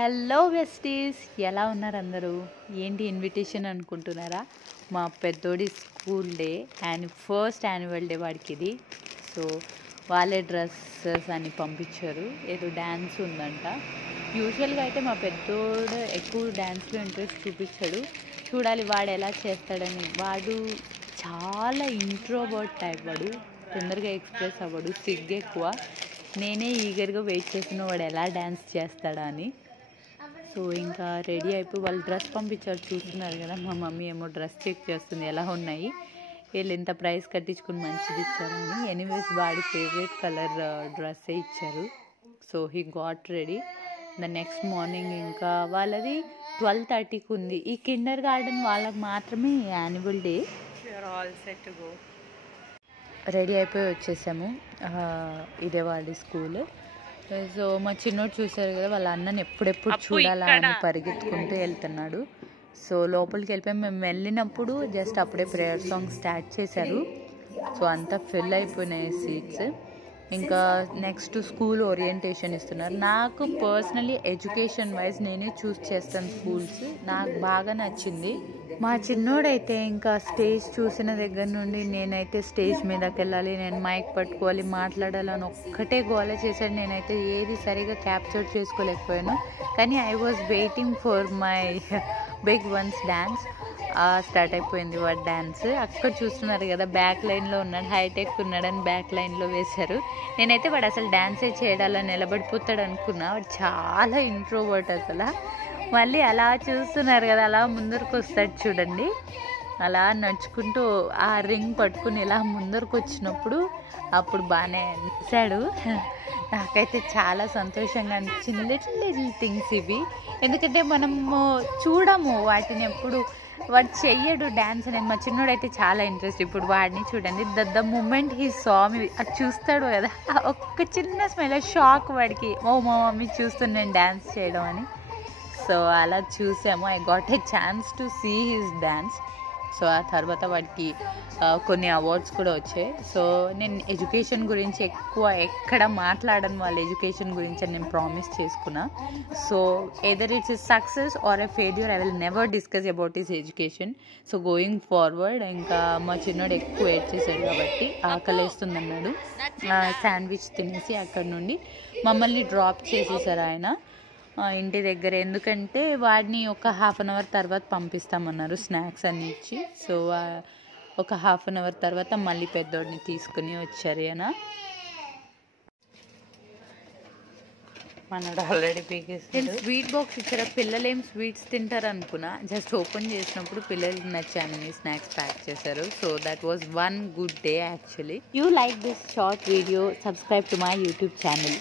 Hello besties, ఎలా ఉన్నారు అందరూ? ఏంటి ఇన్విటేషన్ అనుకుంటున్నారా? మా పెద్దోడి school day and first annual day వాడికి ఇది. సో వాళ్ళే డ్రెస్సెస్ అని పంపించారు. ఏదో డ్యాన్స్ ఉందంట. యూజువల్గా అయితే మా పెద్దోడు ఎక్కువ డ్యాన్స్లో ఇంట్రెస్ట్ చూపించాడు. చూడాలి వాడు ఎలా చేస్తాడని. వాడు చాలా ఇంట్రోవర్ట్ టైప్. వాడు తొందరగా ఎక్స్ప్రెస్ అవ్వడు, సిగ్గు ఎక్కువ. నేనే ఈగర్గా వెయిట్ చేసిన వాడు ఎలా డ్యాన్స్ చేస్తాడా అని. సో ఇంకా రెడీ అయిపోయి వాళ్ళు డ్రెస్ పంపించారు, చూస్తున్నారు కదా. మా మమ్మీ ఏమో డ్రెస్ చెక్ చేస్తుంది ఎలా ఉన్నాయి, వీళ్ళు ఎంత ప్రైస్ కట్టించుకుని మంచిది ఇచ్చారని. ఎనీవేస్ వాడి ఫేవరెట్ కలర్ డ్రెస్సే ఇచ్చారు. So he got ready. The next morning ఇంకా వాళ్ళది 12:30కి ఉంది. ఈ కిండర్ గార్డెన్ వాళ్ళకి మాత్రమే annual day. All set to go. Ready అయిపోయి వచ్చేసాము. ఇదే వాళ్ళ స్కూల్. సో మా చిన్నోడు చూసారు కదా, వాళ్ళ అన్నని ఎప్పుడెప్పుడు చూడాలా అని పరిగెత్తుకుంటూ వెళ్తున్నాడు. సో లోపలికి వెళ్ళిపోయి మేము వెళ్ళినప్పుడు జస్ట్ అప్పుడే ప్రేయర్ సాంగ్ స్టార్ట్ చేశారు. సో అంతా ఫిల్ అయిపోయినాయి సీట్స్. ఇంకా నెక్స్ట్ స్కూల్ ఓరియంటేషన్ ఇస్తున్నారు. నాకు పర్సనలీ ఎడ్యుకేషన్ వైజ్ నేనే చూస్ చేస్తాను స్కూల్స్. నాకు బాగా నచ్చింది. మా చిన్నోడైతే ఇంకా స్టేజ్ చూసిన దగ్గర నుండి నేనైతే స్టేజ్ మీదకి వెళ్ళాలి, నేను మైక్ పట్టుకోవాలి, మాట్లాడాలని ఒక్కటే గోల చేశాడు. నేనైతే ఏది సరిగా క్యాప్చర్ చేసుకోలేకపోయాను. కానీ I was waiting for my big one's dance. Start అయిపోయింది వాడు డ్యాన్స్. అక్కడ చూస్తున్నారు కదా, బ్యాక్ లైన్లో ఉన్నాడు, హైటెక్ ఉన్నాడని బ్యాక్ లైన్లో వేశారు. నేనైతే వాడు అసలు డ్యాన్సే చేయడాలని నిలబడిపోతాడు అనుకున్నా. వాడు చాలా ఇంట్రోవర్ట్ అసలు. మళ్ళీ అలా చూస్తున్నారు కదా, అలా ముందరకు వస్తాడు చూడండి. అలా నడుచుకుంటూ ఆ రింగ్ పట్టుకుని ఇలా ముందరకు వచ్చినప్పుడు అప్పుడు బాగానే అనిపించాడు. నాకైతే చాలా సంతోషంగా అనిపించింది. లిటిల్ థింగ్స్ ఇవి. ఎందుకంటే మనము చూడము వాటిని ఎప్పుడు. వాడు చెయ్యడు డ్యాన్స్ అనేది. మా చిన్నోడైతే చాలా ఇంట్రెస్ట్. ఇప్పుడు వాడిని చూడండి, ద మూమెంట్ హీ సా మీ, అది చూస్తాడు కదా, ఒక్క చిన్న స్మైల్ షాక్ వాడికి. ఓ మా మమ్మీ చూస్తున్నాను డ్యాన్స్ చేయడం అని. సో అలా చూసాము. I got a chance to see his dance. So ఆ తర్వాత వాడికి కొన్ని అవార్డ్స్ కూడా వచ్చాయి. సో నేను ఎడ్యుకేషన్ గురించి ఎక్కువ ఎక్కడ మాట్లాడను వాళ్ళ ఎడ్యుకేషన్ గురించి అని నేను ప్రామిస్ చేసుకున్నా. So either it's a success or a failure, I will never discuss about his education. So going forward ఇంకా మా చిన్నోడు ఎక్కువ వెయిట్ చేశాడు కాబట్టి ఆకలేస్తుంది అన్నాడు. శాండ్విచ్ తినేసి అక్కడ నుండి మమ్మల్ని డ్రాప్ చేసేసారు ఆయన ఇంటి దగ్గర. ఎందుకంటే వాడిని ఒక 1/2 అవర్ తర్వాత పంపిస్తామన్నారు స్నాక్స్ అన్ని ఇచ్చి. సో ఒక 1/2 అవర్ తర్వాత మళ్ళీ పెద్దోడిని తీసుకుని వచ్చారు ఆయన. మనడు ఆల్రెడీ పీకేస్తాడు. స్వీట్ బాక్స్ ఇచ్చారా, పిల్లలు ఏం స్వీట్స్ తింటారు అనుకున్నా. జస్ట్ ఓపెన్ చేసినప్పుడు పిల్లలకి నచ్చాయని స్నాక్స్ ప్యాక్ చేశారు. So that was one good day actually. You like this short video, subscribe to my YouTube channel.